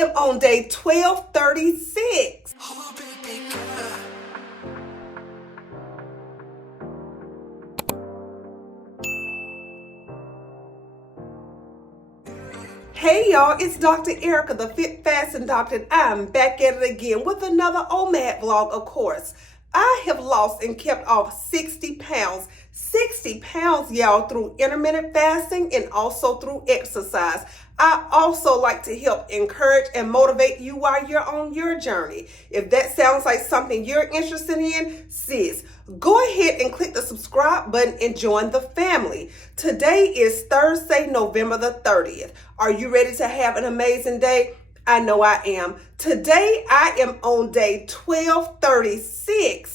am on day 1236. Hey y'all, it's Dr. Erika, the Fit Fasting Doctor, and I'm back at it again with another OMAD vlog, of course. I have lost and kept off 60 pounds. 60 pounds, y'all, through intermittent fasting and also through exercise. I also like to help encourage and motivate you while you're on your journey. If that sounds like something you're interested in, sis, go ahead and click the subscribe button and join the family. Today is Thursday, November the 30th. Are you ready to have an amazing day? I know I am. Today, I am on day 1236.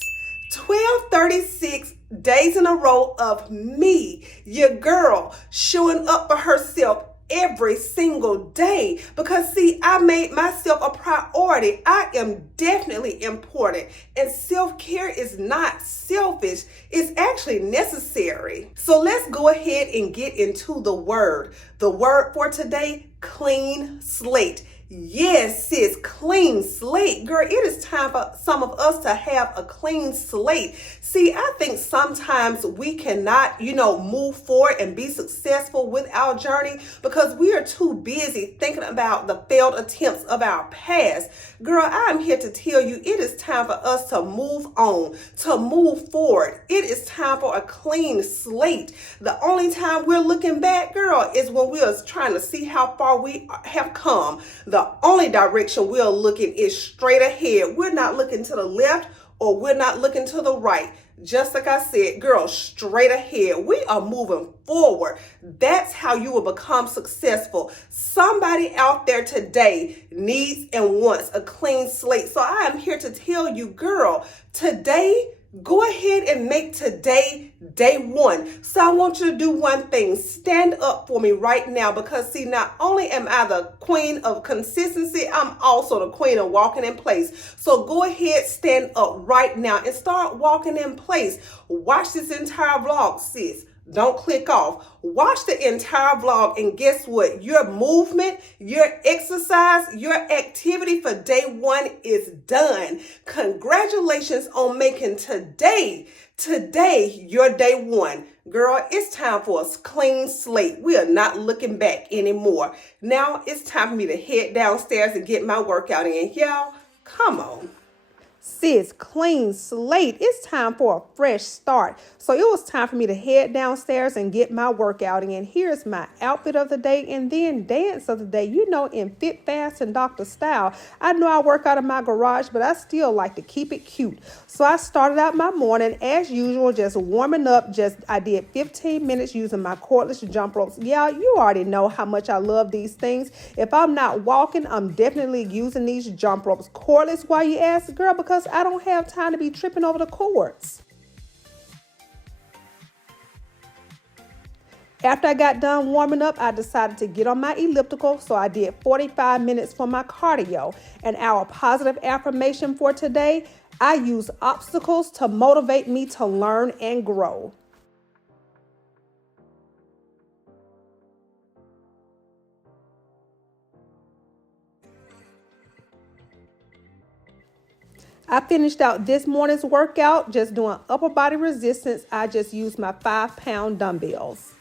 1236 days in a row of me, your girl, showing up for herself every single day, because see, I made myself a priority. I am definitely important, and self-care is not selfish. It's actually necessary. So let's go ahead and get into the word. The word for today, clean slate. Yes, sis, clean slate. Girl, it is time for some of us to have a clean slate. See, I think sometimes we cannot, move forward and be successful with our journey because we are too busy thinking about the failed attempts of our past. Girl, I am here to tell you it is time for us to move on, to move forward. It is time for a clean slate. The only time we're looking back, girl, is when we are trying to see how far we have come. The only direction we're looking is straight ahead. We're not looking to the left or we're not looking to the right. Just like I said, girl, straight ahead. We are moving forward. That's how you will become successful. Somebody out there today needs and wants a clean slate. So I am here to tell you, girl, today, go ahead and make today day one. So I want you to do one thing. Stand up for me right now, because see, not only am I the queen of consistency, I'm also the queen of walking in place. So go ahead, stand up right now and start walking in place. Watch this entire vlog, sis. Don't click off. Watch the entire vlog, and guess what? Your movement, your exercise, your activity for day one is done. Congratulations on making today your day one. Girl, it's time for a clean slate. We are not looking back anymore. Now it's time for me to head downstairs and get my workout in. Y'all, come on. Sis, clean slate. It's time for a fresh start. So it was time for me to head downstairs and get my workout in. Here's my outfit of the day and then dance of the day. In Fit Fast and Dr. Style. I know I work out in my garage, but I still like to keep it cute. So I started out my morning as usual, just warming up. I did 15 minutes using my cordless jump ropes. Y'all, you already know how much I love these things. If I'm not walking, I'm definitely using these jump ropes. Cordless, why you ask, girl? Because I don't have time to be tripping over the cords. After I got done warming up, I decided to get on my elliptical, so I did 45 minutes for my cardio. And our positive affirmation for today, I use obstacles to motivate me to learn and grow. I finished out this morning's workout just doing upper body resistance. I just used my 5-pound dumbbells.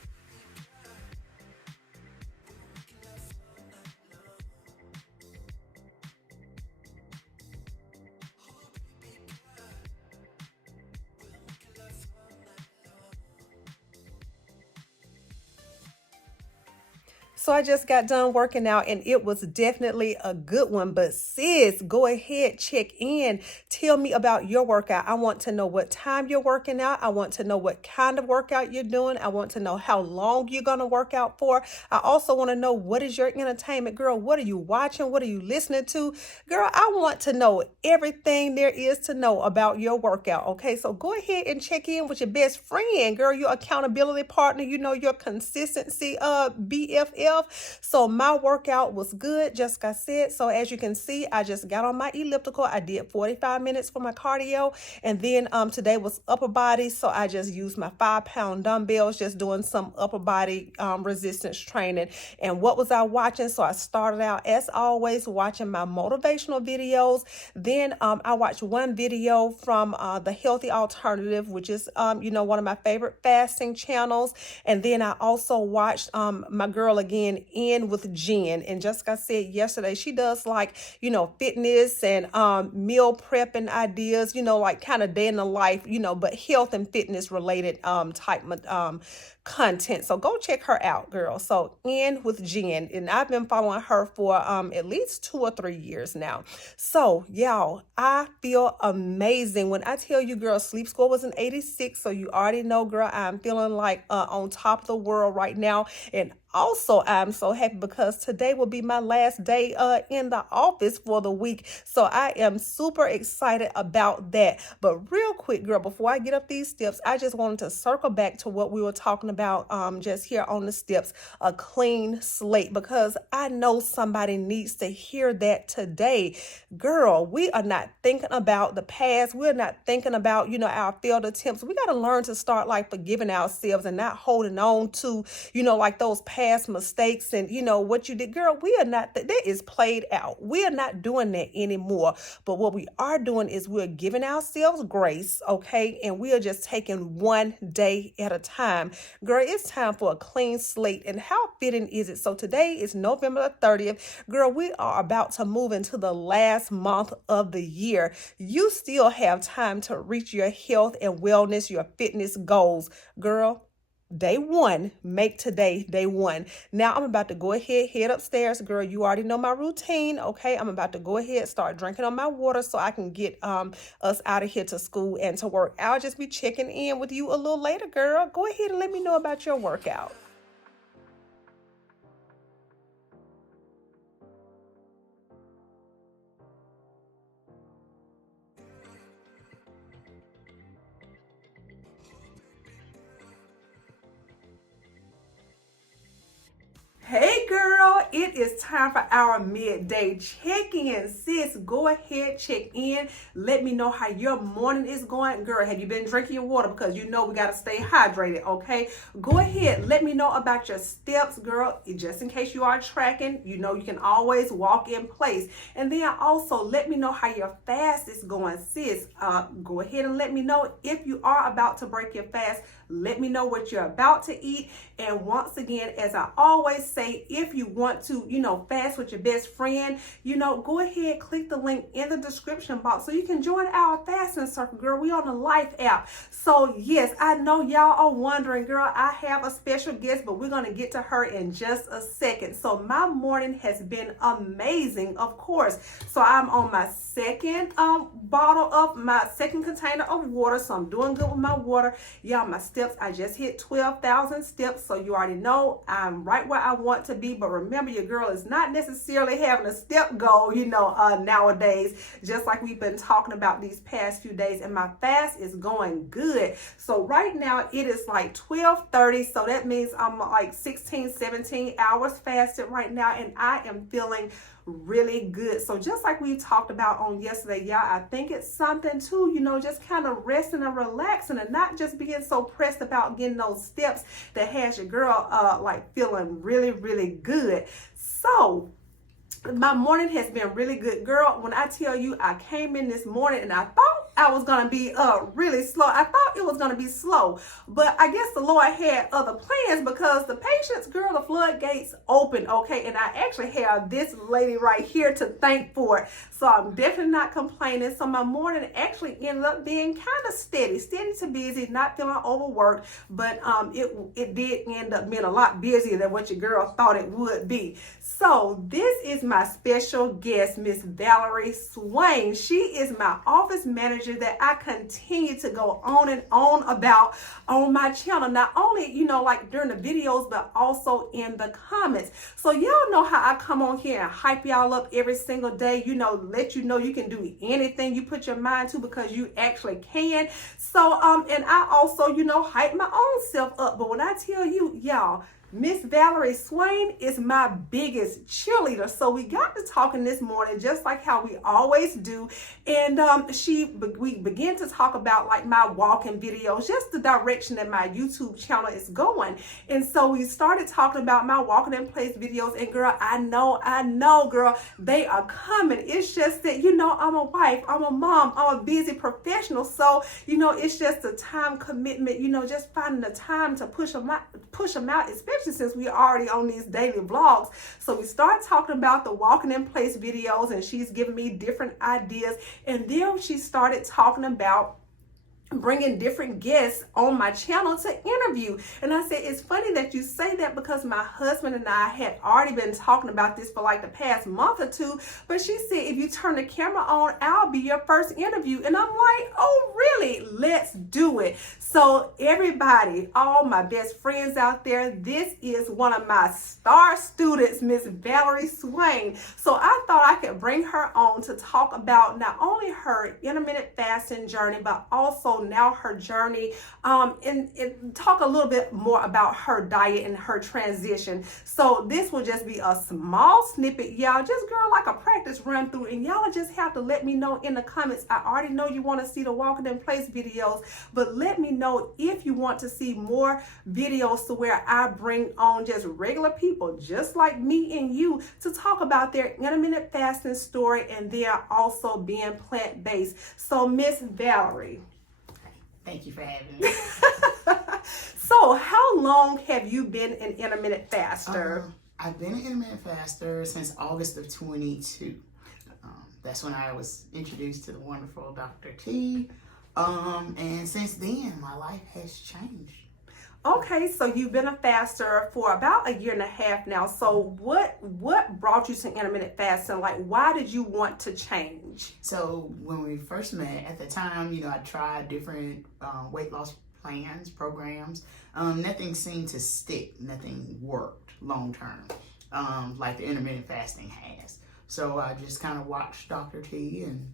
So I just got done working out and it was definitely a good one. But sis, go ahead, check in. Tell me about your workout. I want to know what time you're working out. I want to know what kind of workout you're doing. I want to know how long you're going to work out for. I also want to know, what is your entertainment, girl? What are you watching? What are you listening to? Girl, I want to know everything there is to know about your workout. Okay, so go ahead and check in with your best friend, girl, your accountability partner, your consistency BFF. myself. So my workout was good, just like I said. So as you can see, I just got on my elliptical. I did 45 minutes for my cardio. And then today was upper body. So I just used my 5-pound dumbbells, just doing some upper body resistance training. And what was I watching? So I started out, as always, watching my motivational videos. Then I watched one video from the Healthy Alternative, which is, one of my favorite fasting channels. And then I also watched my girl again, In with Jen. And just like I said yesterday, she does like, fitness and meal prepping ideas, like kind of day in the life, but health and fitness related type content. So go check her out, girl. So In with Jen, and I've been following her for at least 2 or 3 years now. So y'all, I feel amazing when I tell you, girl, sleep score was an 86. So you already know, girl, I'm feeling like on top of the world right now. And also, I'm so happy because today will be my last day in the office for the week. So I am super excited about that. But real quick, girl, before I get up these steps, I just wanted to circle back to what we were talking about just here on the steps, a clean slate, because I know somebody needs to hear that today. Girl, we are not thinking about the past. We're not thinking about, our failed attempts. We got to learn to start like forgiving ourselves and not holding on to, like those past mistakes and what you did. Girl, we are not, that is played out. We are not doing that anymore. But what we are doing is we're giving ourselves grace, okay? And we are just taking one day at a time. Girl, it's time for a clean slate. And how fitting is it? So today is November the 30th. Girl, we are about to move into the last month of the year. You still have time to reach your health and wellness, your fitness goals. Girl, day one, make today day one. Now I'm about to go ahead, head upstairs. Girl, you already know my routine, okay? I'm about to go ahead, start drinking on my water so I can get us out of here to school and to work. I'll just be checking in with you a little later, girl. Go ahead and let me know about your workout. Hey girl, it is time for our midday check-in. Sis, go ahead, check in. Let me know how your morning is going. Girl, have you been drinking your water? Because we got to stay hydrated, okay? Go ahead, let me know about your steps, girl. Just in case you are tracking, you can always walk in place. And then also let me know how your fast is going, sis. Go ahead and let me know if you are about to break your fast. Let me know what you're about to eat. And once again, as I always say, if you want to, fast with your best friend, go ahead, click the link in the description box so you can join our fasting circle, girl. We on the Life app. So yes, I know y'all are wondering, girl, I have a special guest, but we're going to get to her in just a second. So my morning has been amazing, of course. So I'm on my second my second container of water. So I'm doing good with my water. Y'all, my steps, I just hit 12,000 steps. So you already know I'm right where I want to be. But remember, your girl is not necessarily having a step goal, nowadays, just like we've been talking about these past few days. And my fast is going good. So right now it is like 12:30. So that means I'm like 16, 17 hours fasted right now. And I am feeling really good. So just like we talked about on yesterday, y'all, I think it's something too, just kind of resting and relaxing and not just being so pressed about getting those steps that has your girl like feeling really, really good. So my morning has been really good, girl. When I tell you, I came in this morning and I thought I was gonna be really slow. I thought it was gonna be slow, but I guess the Lord had other plans because the patients, girl, the floodgates open, okay? And I actually have this lady right here to thank for it. So I'm definitely not complaining. So my morning actually ended up being kind of steady to busy, not feeling overworked, but it did end up being a lot busier than what your girl thought it would be. So this is my special guest, Miss Valerie Swain. She is my office manager that I continue to go on and on about on my channel. Not only, like during the videos, but also in the comments. So y'all know how I come on here and hype y'all up every single day, let you know you can do anything you put your mind to because you actually can. So, and I also, hype my own self up. But when I tell you, y'all, Miss Valerie Swain is my biggest cheerleader. So we got to talking this morning, just like how we always do. And we began to talk about like my walking videos, just the direction that my YouTube channel is going. And so we started talking about my walking in place videos. And girl, I know, girl, they are coming. It's just that, you know, I'm a wife, I'm a mom, I'm a busy professional. So, you know, it's just a time commitment, you know, just finding the time to push them out, especially since we already on these daily vlogs. So we start talking about the walking in place videos, and she's giving me different ideas. And then she started talking about bringing different guests on my channel to interview. And I said, it's funny that you say that, because my husband and I had already been talking about this for like the past month or two. But she said, if you turn the camera on, I'll be your first interview. And I'm like, oh really? Let's do it. So everybody, all my best friends out there, this is one of my star students, Miss Valerie Swain. So I thought I could bring her on to talk about not only her intermittent fasting journey, but also now her journey, and talk a little bit more about her diet and her transition. So this will just be a small snippet, y'all, just girl, like a practice run through, and y'all just have to let me know in the comments. I already know you want to see the walking in place videos, but let me know if you want to see more videos to where I bring on just regular people just like me and you to talk about their intermittent fasting story, and they're also being plant-based. So Miss Valerie, thank you for having me. So how long have you been an intermittent faster? I've been an intermittent faster since August of 22. That's when I was introduced to the wonderful Dr. T. And since then, my life has changed. Okay, so you've been a faster for about 1.5 years now. So what brought you to intermittent fasting? Like, why did you want to change? So when we first met, at the time, you know, I tried different weight loss plans, programs. Nothing seemed to stick. Nothing worked long term, like the intermittent fasting has. So I just kind of watched Dr. T and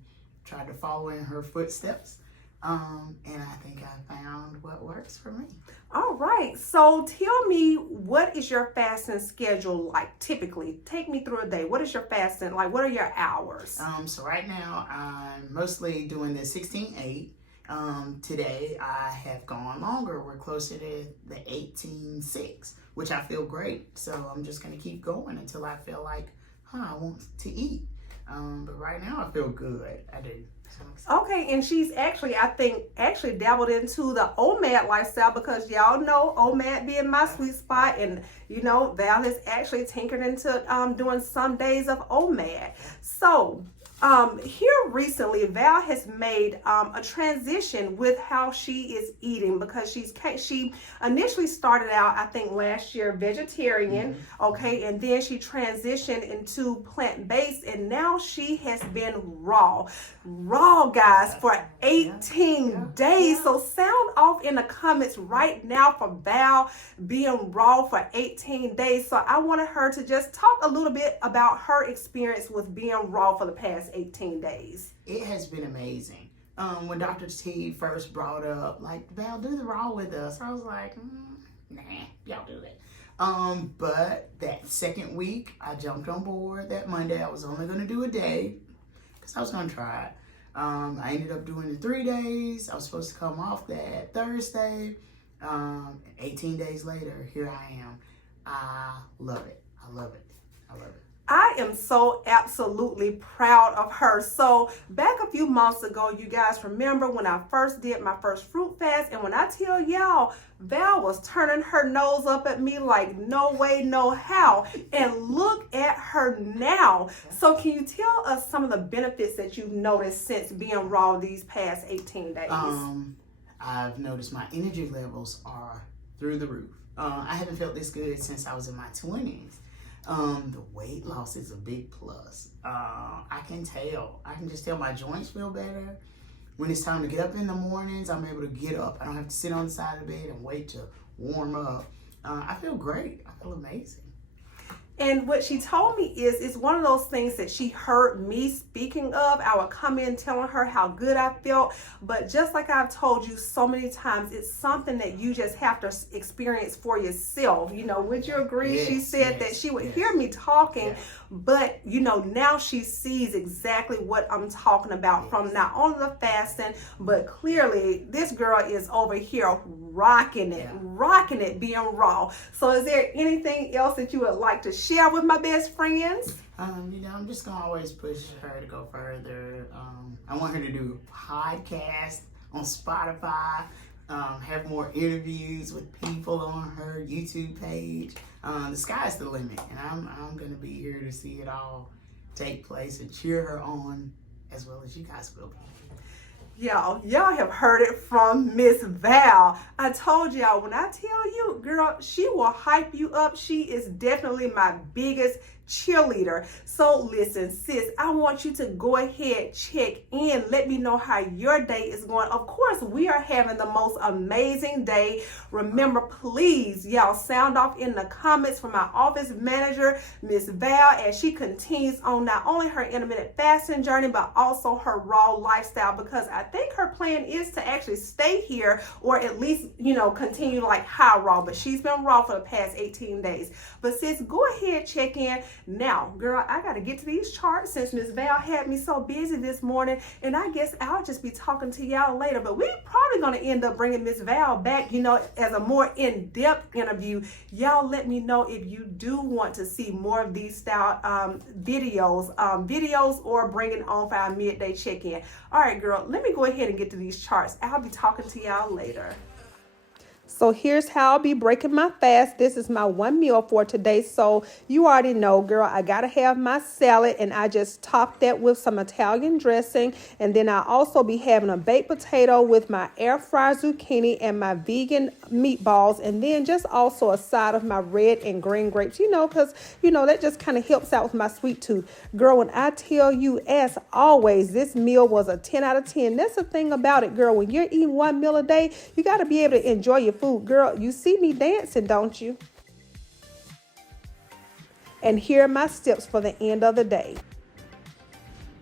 tried to follow in her footsteps. And I think I found what works for me. All right. So tell me, what is your fasting schedule like typically? Take me through a day. What is your fasting like? What are your hours? So right now I'm mostly doing the 16-8. Today I have gone longer. We're closer to the 18-6, which I feel great. So I'm just going to keep going until I feel like, I want to eat. But right now I feel good. I do. Okay, and she's actually, I think, dabbled into the OMAD lifestyle, because y'all know OMAD being my sweet spot, and you know, Val has actually tinkered into doing some days of OMAD. So here recently, Val has made a transition with how she is eating, because she initially started out, I think last year, vegetarian, okay, and then she transitioned into plant-based, and now she has been raw, guys, for 18 days. So sound off in the comments right now for Val being raw for 18 days. So I wanted her to just talk a little bit about her experience with being raw for the past 18 days. It has been amazing. When Dr. T first brought up, like, Val, do the raw with us, I was like, nah, y'all do it. But that second week, I jumped on board. That Monday, I was only going to do a day because I was going to try it. I ended up doing the 3 days. I was supposed to come off that Thursday. 18 days later, here I am. I love it. I love it. I love it. I am so absolutely proud of her. So back a few months ago, you guys remember when I first did my first fruit fast, and when I tell y'all, Val was turning her nose up at me like no way, no how. And look at her now. So can you tell us some of the benefits that you've noticed since being raw these past 18 days? I've noticed my energy levels are through the roof. I haven't felt this good since I was in my 20s. The weight loss is a big plus. I can just tell my joints feel better. When it's time to get up in the mornings, I'm able to get up. I don't have to sit on the side of the bed and wait to warm up. I feel great. I feel amazing. And what she told me is it's one of those things that she heard me speaking of. I would come in telling her how good I felt. But just like I've told you so many times, it's something that you just have to experience for yourself. You know, would you agree? Yes, she said that she would hear me talking, but you know, now she sees exactly what I'm talking about from not only the fasting, but clearly this girl is over here rocking it, being raw. So is there anything else that you would like to share with my best friends? You know, I'm just gonna always push her to go further. I want her to do a podcast on Spotify, have more interviews with people on her YouTube page. The sky's the limit, and I'm gonna be here to see it all take place and cheer her on as well as you guys will be. Y'all have heard it from Miss Val. I told y'all, when I tell you, girl, she will hype you up. She is definitely my biggest cheerleader. So listen, sis, I want you to go ahead, check in, let me know how your day is going. Of course, we are having the most amazing day. Remember, please, y'all, sound off in the comments from my office manager, Miss Val, as she continues on not only her intermittent fasting journey, but also her raw lifestyle, because I think her plan is to actually stay here, or at least, you know, continue like high raw, but she's been raw for the past 18 days. But sis, go ahead, check in. Now, girl, I got to get to these charts since Miss Val had me so busy this morning, and I guess I'll just be talking to y'all later. But we're probably going to end up bringing Miss Val back, you know, as a more in-depth interview. Y'all let me know if you do want to see more of these style videos, or bring it on for our midday check-in. All right, girl, let me go ahead and get to these charts. I'll be talking to y'all later. So here's how I'll be breaking my fast. This is my one meal for today. So you already know, girl, I got to have my salad, and I just top that with some Italian dressing. And then I'll also be having a baked potato with my air fried zucchini and my vegan meatballs. And then just also a side of my red and green grapes, you know, because, you know, that just kind of helps out with my sweet tooth. Girl, when I tell you, as always, this meal was a 10 out of 10. That's the thing about it, girl. When you're eating one meal a day, you got to be able to enjoy your food. Girl, you see me dancing, don't you? And here are my steps for the end of the day.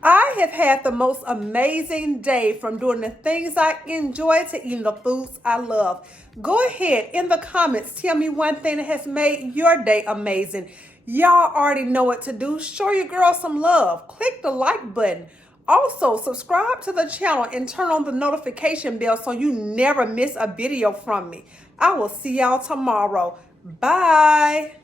I have had the most amazing day, from doing the things I enjoy to eating the foods I love. Go ahead in the comments, tell me one thing that has made your day amazing. Y'all already know what to do. Show your girl some love. Click the like button. Also, subscribe to the channel and turn on the notification bell so you never miss a video from me. I will see y'all tomorrow. Bye.